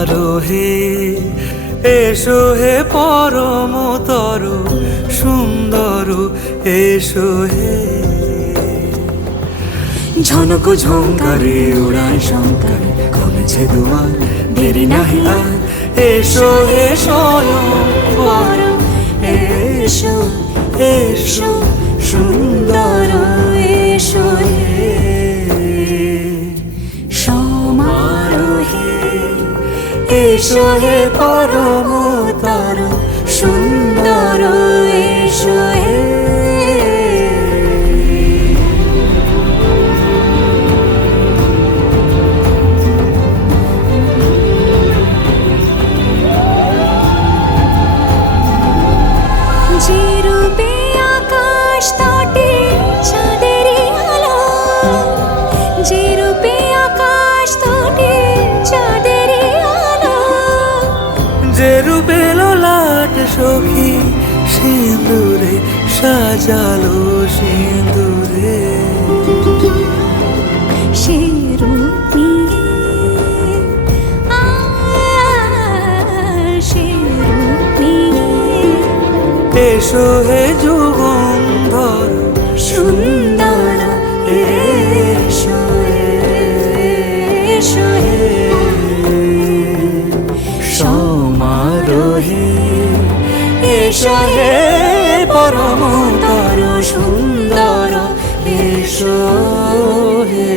সমারোহে এসো হে পরমতর সুন্দর এসো হে। ঝনক ঝঙ্কারে উড়ায় শঙ্কার কমেছে দুয়ার দেরি নাহি আর। এসো হে স্বয়ং বর এসো এসো সুন্দর এসো হে। সমারোহে এসো হে পরমতর সুন্দর এসো হে। যে রূপে আকাশ তটে চাঁদেরই আলো, যে রূপে আকাশ তটে চাঁদেরই আলো, যে রূপে ললাট সখী সিঁদুরে সাজালো সিঁদুরে। সে রূপ নিয়ে সে রূপ নিয়ে এসো হে যুগন্ধর সুন্দর এসো এসো হে। সমারোহে এসো হে পরমতর সুন্দর এসো হে।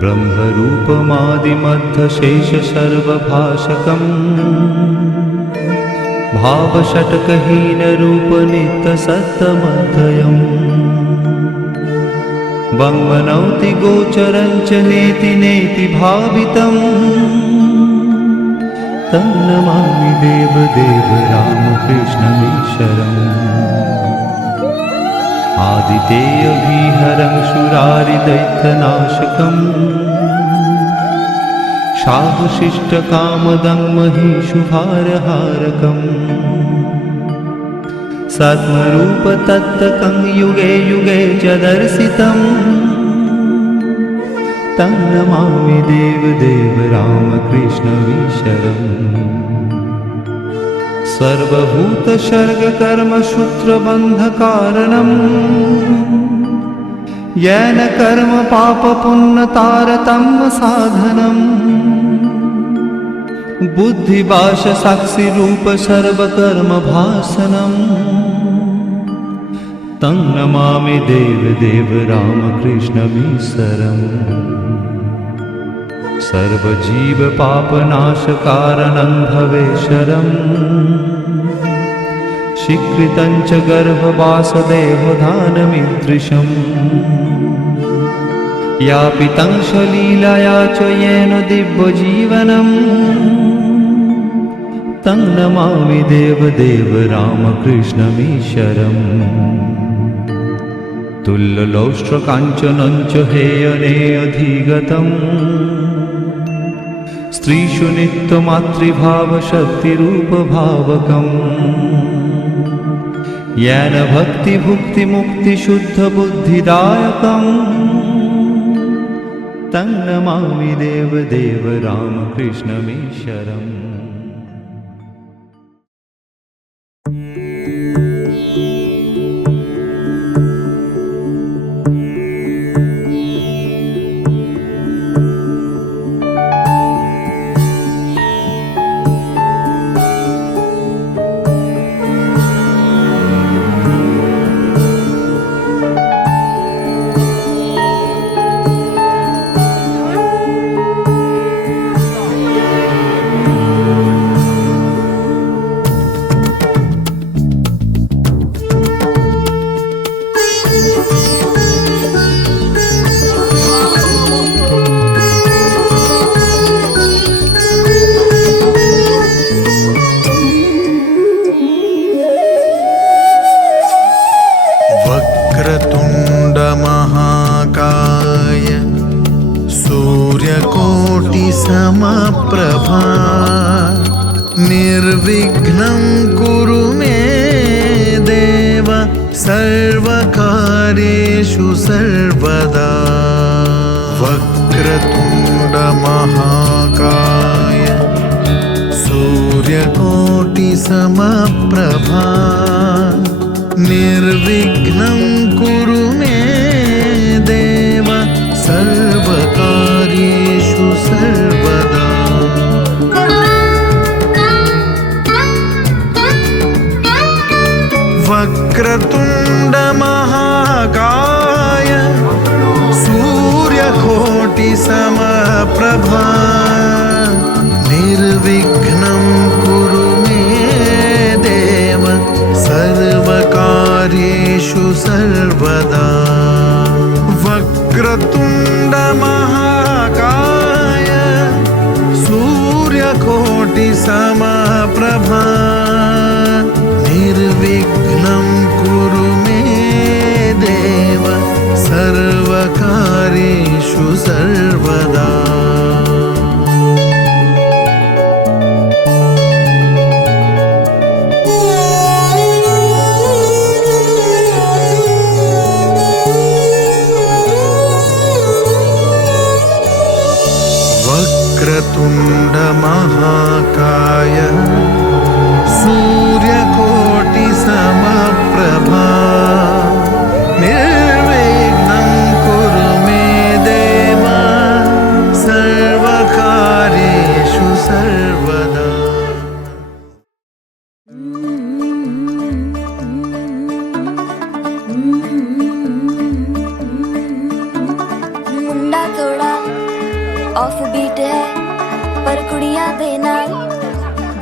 ब्रह्मरूपमादिमध्यशेषसर्वभाषकम् भावषट्कहीनरूपनित्यसत्तमध्ययम् वङ्मनौति गोचरं च नेति नेति भावितम् तं नमामि देवदेव रामकृष्णमीश्वरम्। आदितेयविहरं शूरारिदैत्यनाशकम् शाहुशिष्टकामदं महिषुभारहारकम् सत्मरूपतत्तकं युगे युगे च दर्शितम् तं नमामि देवदेव रामकृष्णमीश्वरम्। सर्वभूतसर्गकर्मसूत्रबन्धकारणम् येन कर्म पापपुण्यतारतम्यसाधनम् बुद्धिभाषसाक्षिरूप सर्वकर्मभासनम् तं नमामि देवदेव रामकृष्णमीश्वरम् सर्वजीवपापनाशकारणं भवेश्वरम् स्वीकृतं च गर्भवासदेवधानमीदृशम् यापितं सलीलया च येन दिव्यजीवनम् तं नमामि देवदेव रामकृष्णमीश्वरम् तुल्यलौष्ट्रकाञ्चनं च हेयनेऽधिगतम् स्त्रीषु नित्यमातृभावशक्तिरूपभावकम् येन भक्तिभुक्तिमुक्तिशुद्धबुद्धिदायकम् तं नमामि देवदेव रामकृष्णमीश्वरम् वक्रतुण्डमहाकाय सूर्यकोटिसमप्रभा निर्विघ्नं कुरु मे देव सर्वकार्येषु सर्वदा वक्रतुण्डमहाकाय सूर्यकोटिसमप्रभा निर्विघ्नं कुरु मे देव सर्वकार्येषु सर्वदा वक्रतुण्डमहाकाय सूर्यकोटिसमप्रभा निर्विघ्नं कुरु मे देव सर्वकार्येषु सर्वदा वक्रतुण्डमहाकाय सूर्यकोटिसमप्रभा निर्विघ्नं कुरु मे देव सर्वकार्येषु सर्वदा वक्रतुण्डमहाकाय सूर्यकोटिसमप्रभा निर्विघ्नं कुरु मे देव सर्वकार्येषु सर्वदा मुंडा थोड़ा ऑफ बीट है पर कुड़ियां दे नाल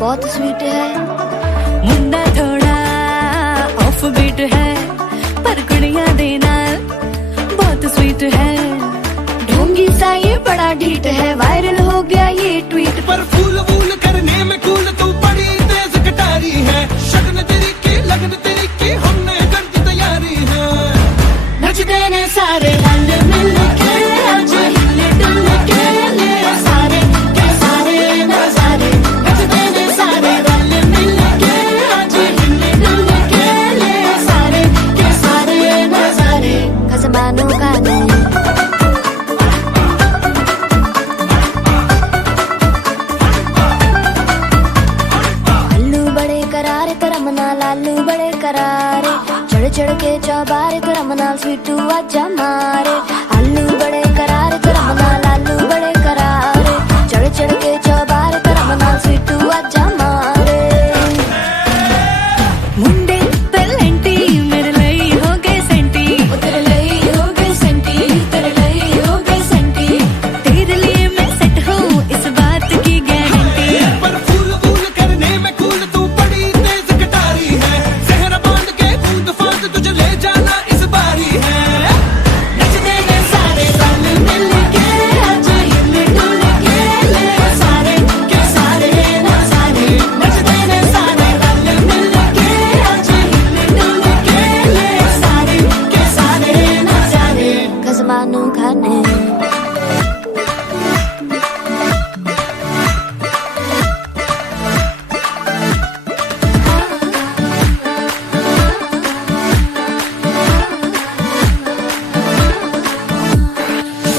बहुत स्वीट है। मुंडा थोड़ा ऑफ बीट है पर कुड़ियां दे नाल बहुत स्वीट है। ढोंगी सा ये बड़ा ढीठ है, वायरल हो गया ये ट्वीट पर फूल वूल करने में कूल तू बड़ी तेज कटारी है। शगन तेरी की लगन तेरी की हमने कर दी तैयारी है। नचते ने सारे रल मिल के आज हिले डुल के ले सारे के सारे नजारे। नचते ने सारे रल मिल के आज हिले डुल के ले सारे के सारे नजारे। खसबानों का नहीं करारे चढ़ चढ़ के चौबारे करम नाल स्वीटू आजा मारे आलू बड़े करारे करम नाल आलू बड़े करारे चढ़ चढ़ के चौबारे करम नाल स्वीटू आजा मारे मुंडे पेलेंटी मेरे ਲਈ हो गए सेंटी तेरे ਲਈ हो गए सेंटी तेरे ਲਈ हो गए सेंटी तेरे लिए मैं सेट हूँ इस बात की गारंटी पर फूल फूल करने में कूल तू बड़ी तेज कटारी है जहर बांध के कूद फांद तुझे ले जाना इस बारी है नचते ने सारे रंग मिल के आज हिल डुल के ले सारे के सारे नचाने नचते ने सारे रंग मिल के आज हिल डुल के ले सारे के सारे नचाने खजमानू खाने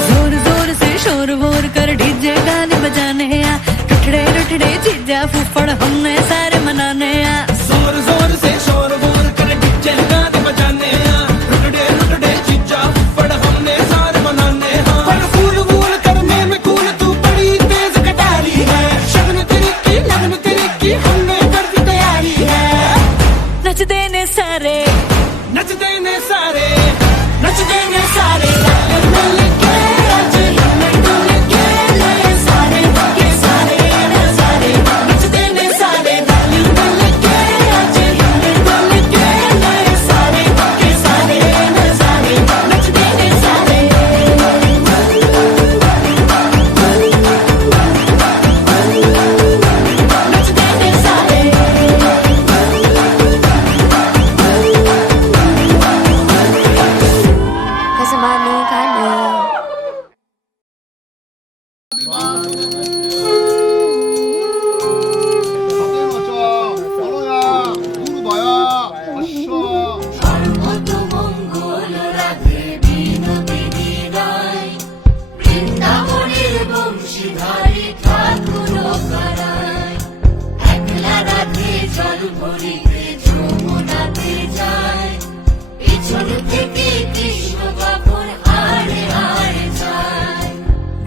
जोर जोर से शोर वोर कर डीजे गाने बजाने आ टुटड़े टुटड़े चीजा फुफड़ हमने सारे मनाने आ जोर जोर से शोर वोर कर डीजे गाने बजाने हैं रुटड़े रुटड़े चीजा फड़ हमने सारे मनाने हैं पर फूल फूल करने में कूल तू बड़ी तेज कटारी है शगन तेरी की लगन तेरी की हमने कर दी तैयारी है नचते ने सारे नचते ने सारे रंग मिल के आज हिल डुल के ले सारे के सारे नचाने नचते ने सारे रंग मिल के आज हिल डुल के ले सारे के सारे नचाने नचते ने सारे नचते ने सारे खजमानू खाने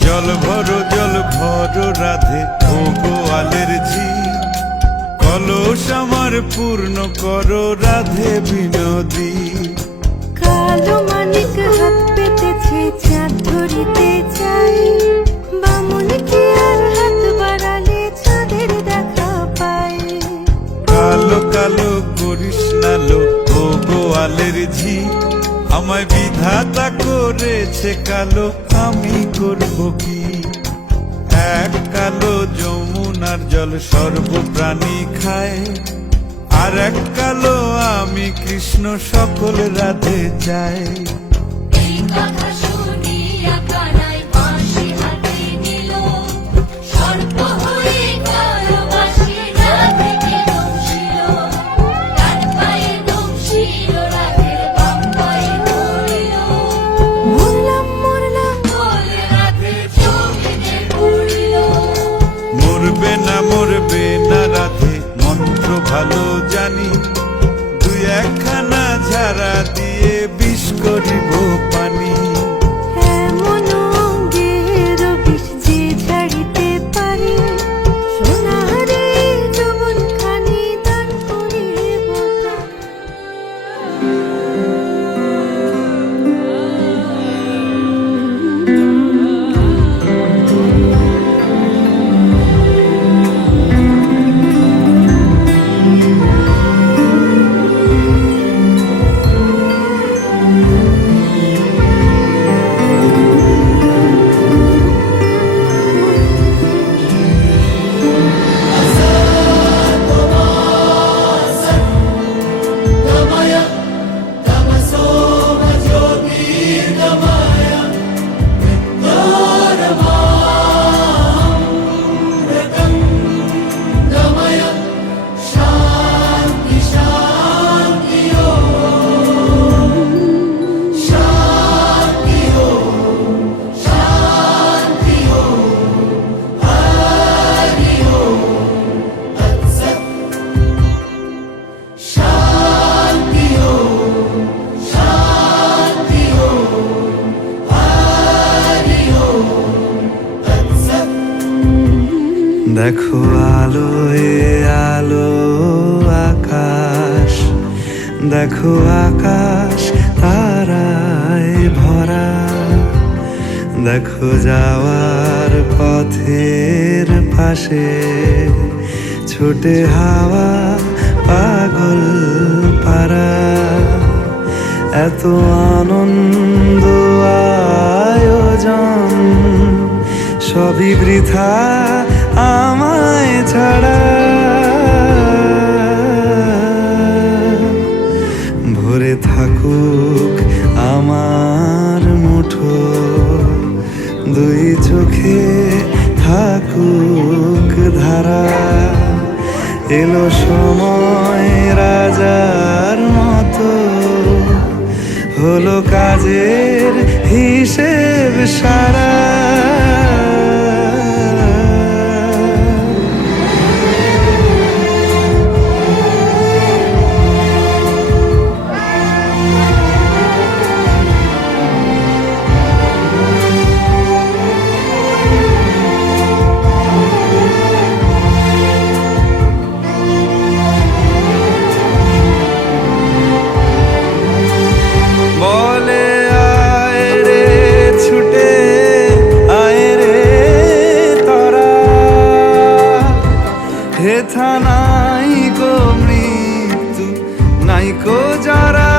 জল ভরো রাধে ও গোয়ালের ঝি কলস আমার পূর্ণ করো রাধে বিনোদী কালো মানিক হাত পেতেছে চাঁদ ধরিতে চাই বামুন কি আর হাত বাড়ালে চাঁদের দেখা পাই কালো কালো করিস নালো ও গোয়ালের ঝি আমায় বিধাতা করেছে কালো আমি করব কি এক কালো যমুনার জল সর্বপ্রাণী খায় আর এক কালো আমি কৃষ্ণ সকল রাধে চাই এই কথা শুনিয়া কানাই বাঁশি হাতে নিল সর্প হয়ে কালো বাঁশি রাধেকে দংশিল ডান পায়ে দংশিল রাধের বাম পায়ে ধরিল মরলাম মরলাম বলে রাধে জমিনে পড়িল মরবে না রাধে মন্ত্র ভালো জানি দুই একখানা ঝাড়া দিয়ে বিষ করিব পানি দেখো আলোয় আলো আকাশ, দেখো আকাশ তারায় ভরা, দেখো যাওয়ার পথের পাশে ছোটে হাওয়া পাগল পারা। এত আনন্দ আয়োজন সবই বৃথা আমায় ছাড়া। ভরে থাকুক আমার মুঠো, দুই চোখে থাকুক ধারা। এলো সময় রাজার মতো, হলো কাজের হিসেব সারা। বলে আয় রে ছুটে আয় রে তোরা, হেথা নাই কো মৃত্যু নাই কো জরা।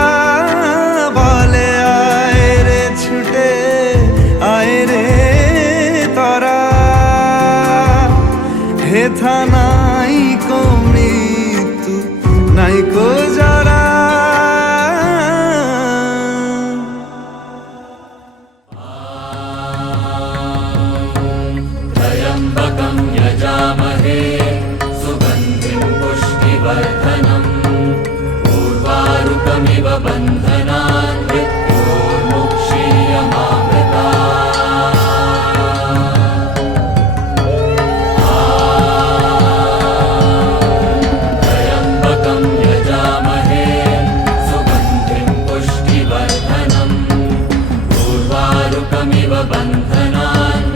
বলে আয় রে ছুটে আয় রে তোরা, হেথা নাই কো মৃত্যু নাই কো জরা। त्र्यम्बकं यजामहे सुगन्धिं पुष्टिवर्धनम् उर्वारुकमिव बन्धनान् मृत्योर्मुक्षीयमामृतात्। त्र्यम्बकं यजामहे सुगन्धिं पुष्टिवर्धनम् उर्वारुकमिव बन्धनान्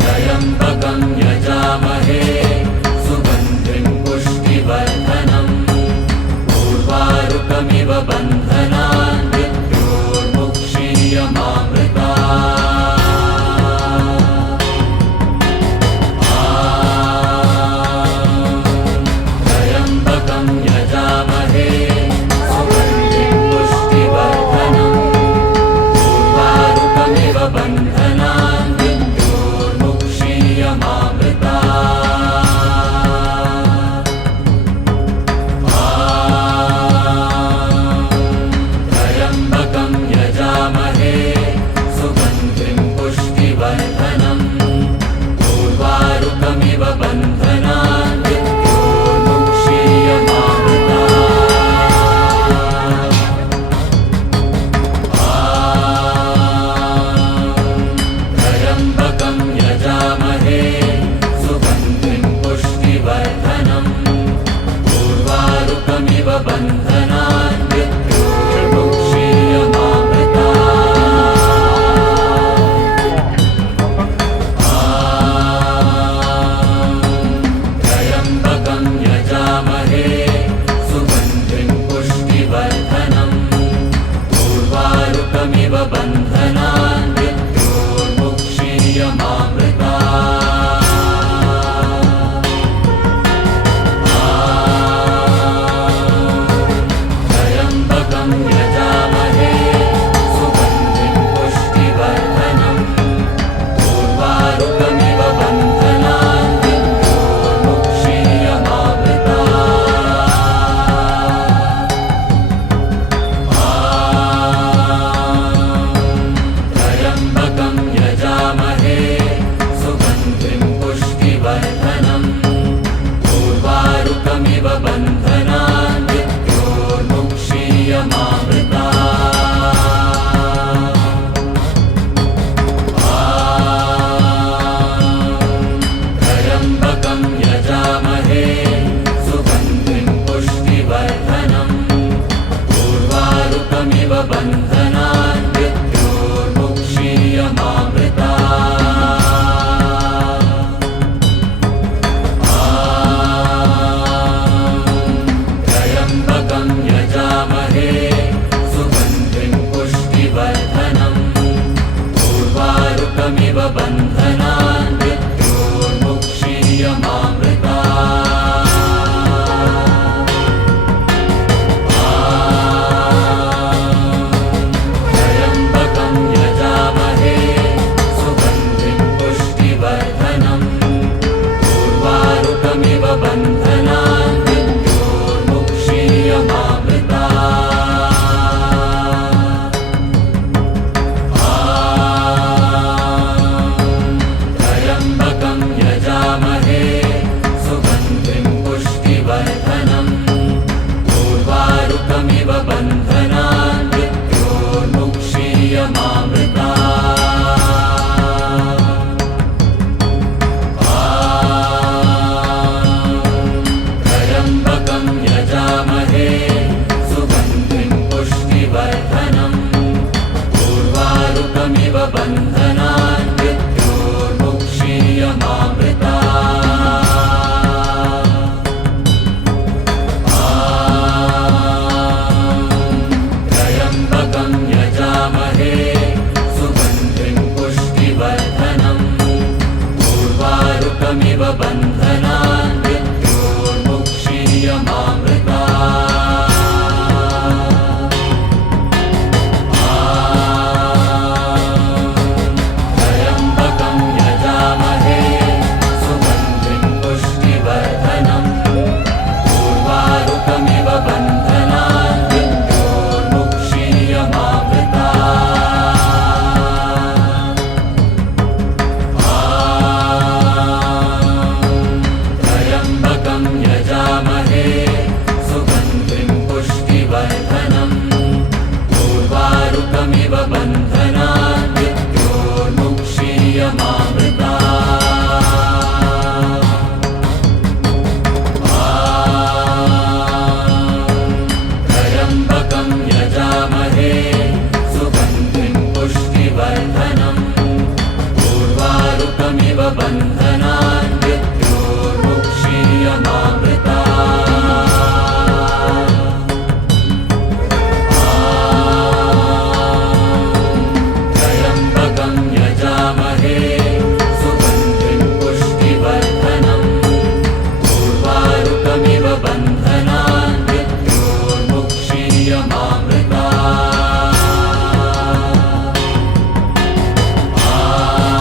त्र्यम्बकं यजामहे सुगन्धिं पुष्टिवर्धनम् उर्वारुकमिव बन्धनान् मृत्योर्मुक्षीयमामृतात्। त्र्यम्बकं यजामहे सुगन्धिं पुष्टिवर्धनम् उर्वारुकमिव बन्धनान् मृत्योर्मुक्षीयमामृतात्। बन्धनान् मृत्योर्मुक्षीयमामृता त्र्यम्बकं यजामहे सुगन्धिं पुष्टिवर्धनम् उर्वारुकमिव बन्धनान् मृत्योर्मुक्षीयमामृता त्र्यम्बकं यजामहे सुगन्धिं पुष्टिवर्धनम् उर्वारुकमिव बन्धनान् मृत्योर्मुक्षीयमामृता त्र्यम्बकं यजामहे सुगन्धिं पुष्टिवर्धनम् उर्वारुकमिव बन्धनान् मृत्योर्मुक्षीयमामृता त्र्यम्बकं यजामहे सुगन्धिं पुष्टिवर्धनम् उर्वारुकमिव बन्धनान् मृत्योर्मुक्षीयमामृता त्र्यम्बकं यजामहे सुगन्धिं पुष्टिवर्धनम् उर्वारुकमिव बन्धनान् मृत्योर्मुक्षीयमामृता त्र्यम्बकं यजामहे सुगन्धिं पुष्टिवर्धनम् उर्वारुकमिव बन्धनान् मृत्योर्मुक्षीयमामृता त्र्यम्बकं यजामहे सुगन्धिं पुष्टिवर्धनम् उर्वारुकमिव बन्धनान् मृत्योर्मुक्षीयमामृता त्र्यम्बकं यजामहे सुगन्धिं पुष्टिवर्धनम् उर्वारुकमिव बन्धनान् मृत्योर्मुक्षीयमामृता त्र्यम्बकं यजामहे सुगन्धिं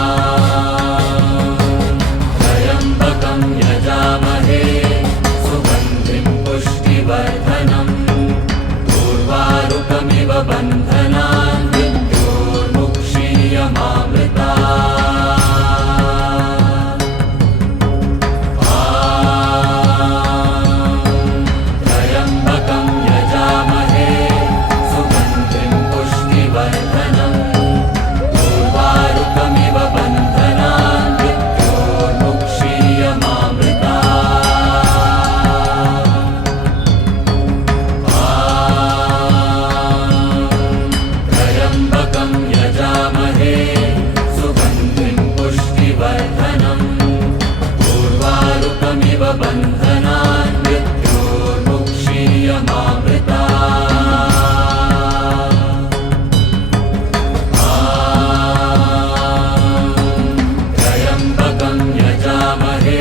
पुष्टिवर्धनम् उर्वारुकमिव बन्धनान् मृत्योर्मुक्षीयमामृता त्र्यम्बकं यजामहे सुगन्धिं पुष्टिवर्धनम् उर्वारुकमिव बन्धनान् मृत्योर्मुक्षीयमामृता त्र्यम्बकं यजामहे सुगन्धिं पुष्टिवर्धनम् उर्वारुकमिव बन्धनान् मृत्योर्मुक्षीयमामृता त्र्यम्बकं यजामहे सुगन्धिं पुष्टिवर्धनम् उर्वारुकमिव बन्धनान् मृत्योर्मुक्षीयमामृता त्र्यम्बकं यजामहे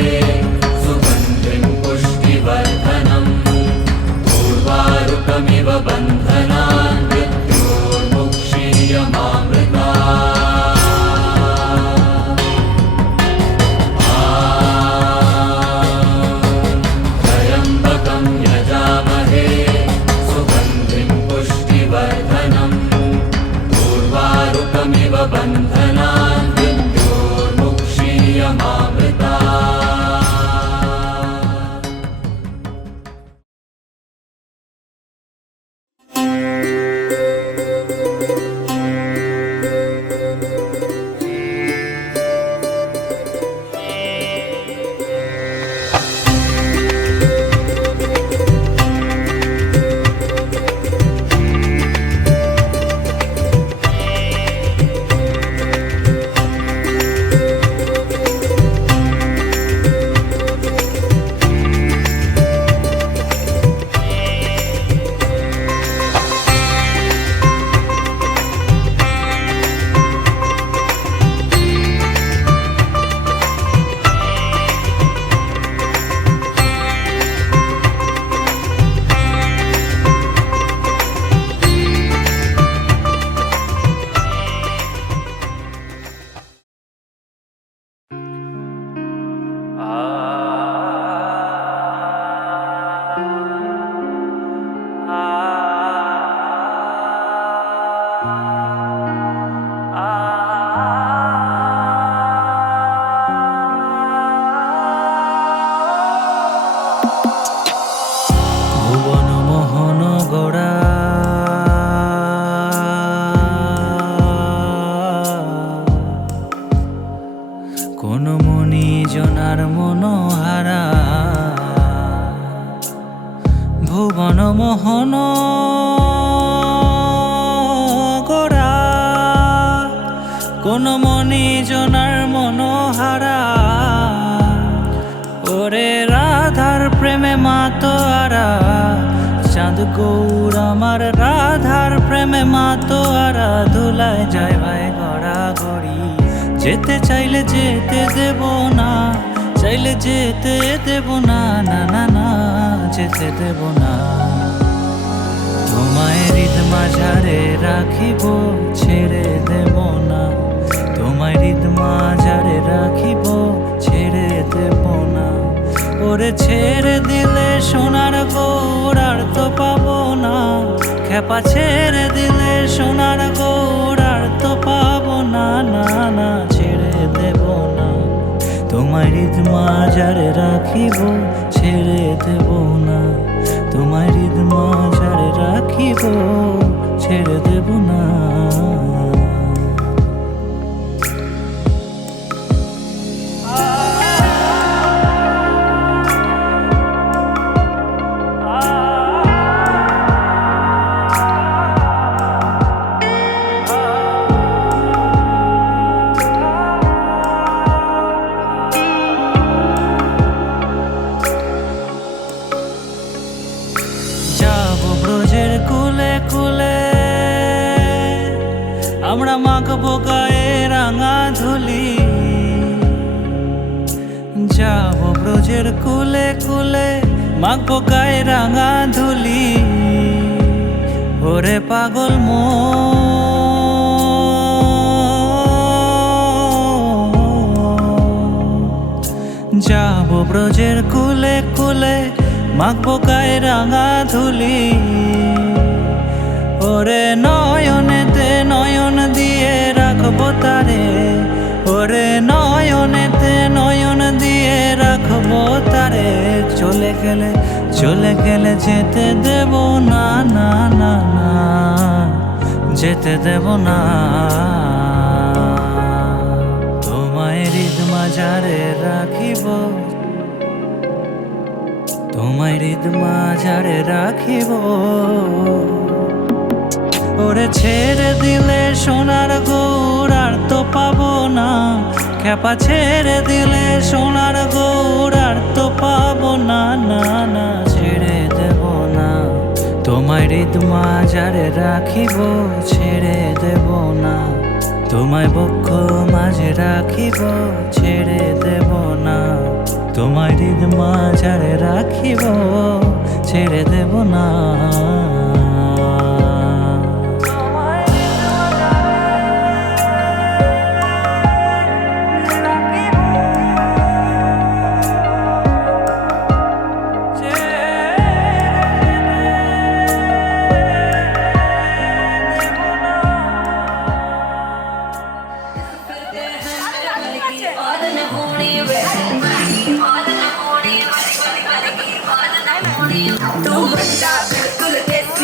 सुगन्धिं पुष्टिवर्धनम् उर्वारुकमिव बन्धनान् मृत्योर्मुक्षीयमामृता त्र्यम्बकं यजामहे सुगन्धिं पुष्टिवर्धनम् उर्वारुकमिव बन्धनान् मृत्योर्मुक्षीयमामृता কোন মনি জনার মনোহারা, ওরে রাধার প্রেমে মাতোয়ারা, চাঁদ গৌর আমার রাধার প্রেমে মাতোয়ারা, ধুলায় যায় ভাই গড়া গড়ি, যেতে চাইলে যেতে দেব না, চাইলে যেতে দেব না, না না না যেতে দেব না। তোমায় হৃদ মাঝারে রাখিব, ছেড়ে দেব না, তোমায় হৃদ মাঝারে রাখিব, ছেড়ে দেব না। ওরে ছেড়ে দিলে সোনার গৌর আর তো পাবো না, খেপা ছেড়ে দিলে সোনার গৌর আর তো পাবো না, না না ছেড়ে দেব না। তোমায় হৃদ মাঝারে রাখিব, ছেড়ে দেব না, তোমায় হৃদ মাঝারে রাখিব, ছেড়ে দেব না। যাবো ব্রজের কুলে কুলে, আমরা মাখবো গায়ে রাঙা ধুলি, যাবো ব্রজের কুলে কুলে, মাখবো গায়ে রাঙা ধুলি, ওরে পাগল যাবো ব্রজের কুলে কুলে, মাখবো গায়ে রাঙা ধুলি, ওরে নয়নেতে নয়ন দিয়ে রাখবো তারে, ওরে নয়নেতে নয়ন দিয়ে রাখবো তারে, চলে গেলে যেতে দেব না, না না না যেতে দেব না। তোমায় হৃদ মাঝারে রাখিব, তোমায় হৃদ মাঝারে রাখিব, ওরে ছেড়ে দিলে সোনার গৌর আর তো পাবো না, খেপা ছেড়ে দিলে সোনার গৌর আর তো পাবো না, না না ছেড়ে দেব না। তোমায় হৃদ মাঝারে রাখিব, ছেড়ে দেব না, তোমায় বক্ষ মাঝে রাখিব, ছেড়ে দেব না, তোমায় হৃদ মাঝারে রাখিব, ছেড়ে দেব না। तू बंदा बिल्कुल जैसा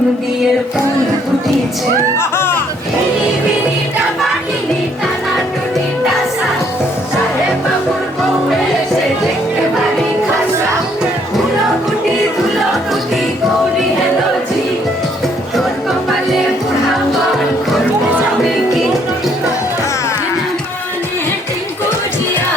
নতুন বিয়ের ফুল ফুটিছে বিনি বিনিটা বাটিনিটা নাটুনিটা সা সাহেব বাবুর বউ এসে দেখতে বাড়ি খাসা ধুলো কুটি গৌরী হেলো জি তোর কপালে বুড়া মান করবো আমি কি টিঙ্কু জিয়া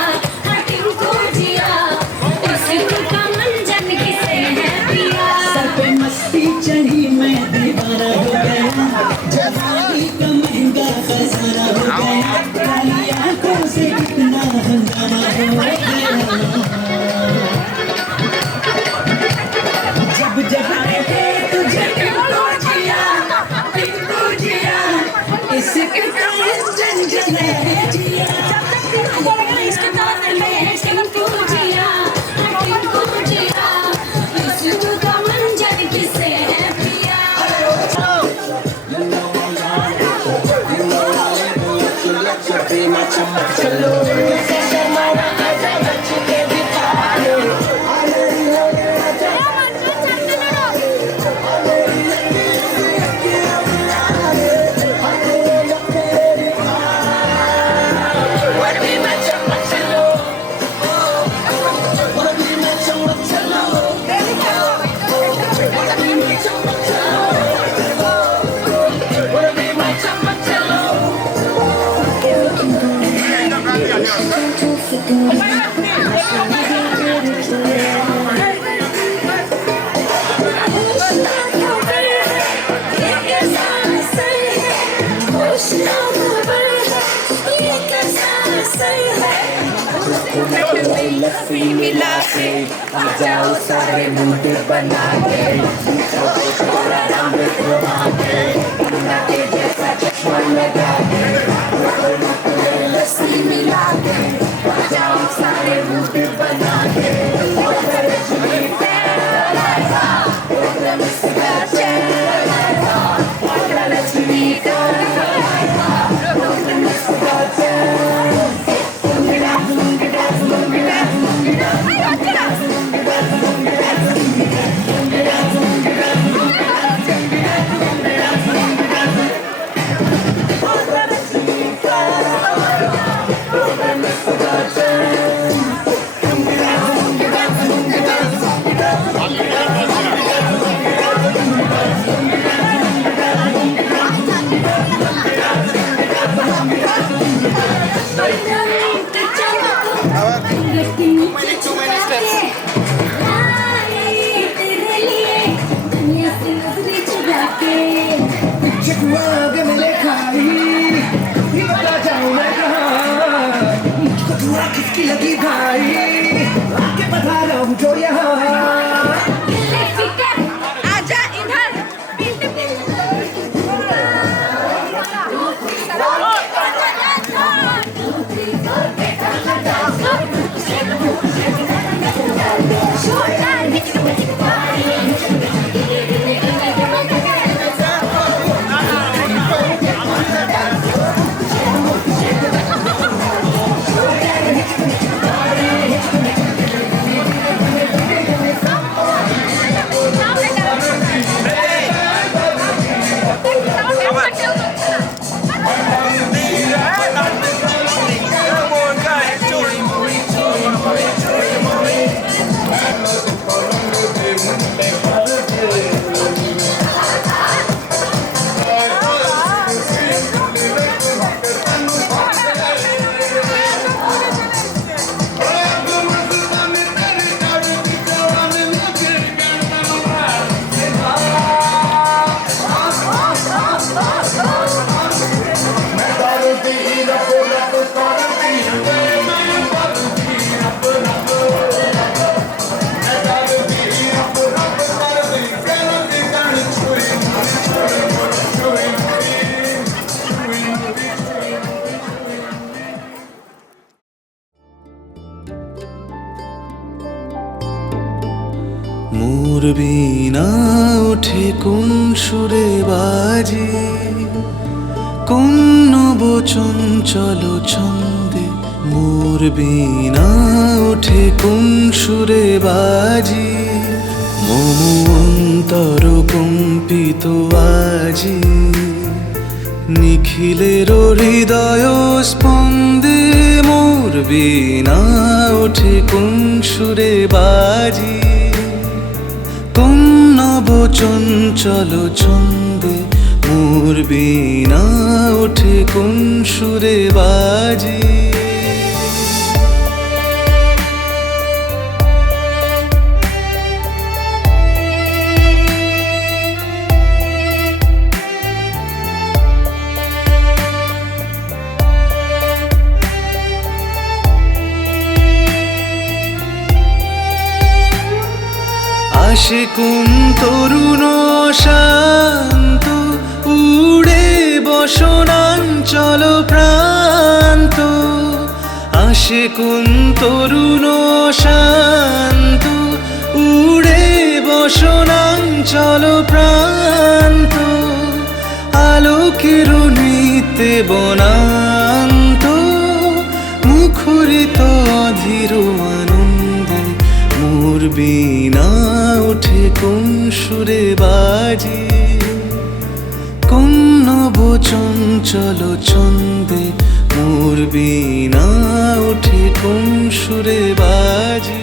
इसी का मंजन किसे है पिया सर पे मस्ती चढ़ी मैं दीवाना हो गया जवानी का महंगा खजाना हो गया काली आंखों से कितना हंगामा हो गया जब जहाँ थे तुझे टिंकू जिया इसके मंजन जने जिया इसके दांत में टिंकू जिया इसको का मंजर किसे है पिया चलो लस्सी मिला के आ जाओ सारे मुंडे बना के थोड़ा रंग घुमा के नाटे जैसा चश्मा लगा के लस्सी मिला के आ जाओ सारे मुंडे बना के किसकी लगी भाई आके बता रहा हूँ जो यहाँ आजा इधर মোর বীণা ওঠে কোন সুরে বাজে কোন নবচন চলো ছন্দে মোর বীণা ওঠে কোন সুরে বাজে মম অন্তর কম্পিত আজি, নিখিলের হৃদয় স্পন্দে মোর বীণা ওঠে কোন সুরে বাজি। কোন নব চঞ্চল ছন্দে মোর বীণা ওঠে কোন সুরে বাজি। আসে কোন তরুণ শান্ত, উড়ে বসনাঞ্চল প্রান্ত। আসে কোন তরুণ শান্ত, উড়ে বসনাঞ্চল প্রান্ত। আলোকের নৃত্যে বনান্ত, মুখরিত অধীর আনন্দে মোর বীণা ওঠে কোন সুরে বাজি। কোন নব চঞ্চল ছন্দে মোর বীণা ওঠে কোন সুরে বাজি।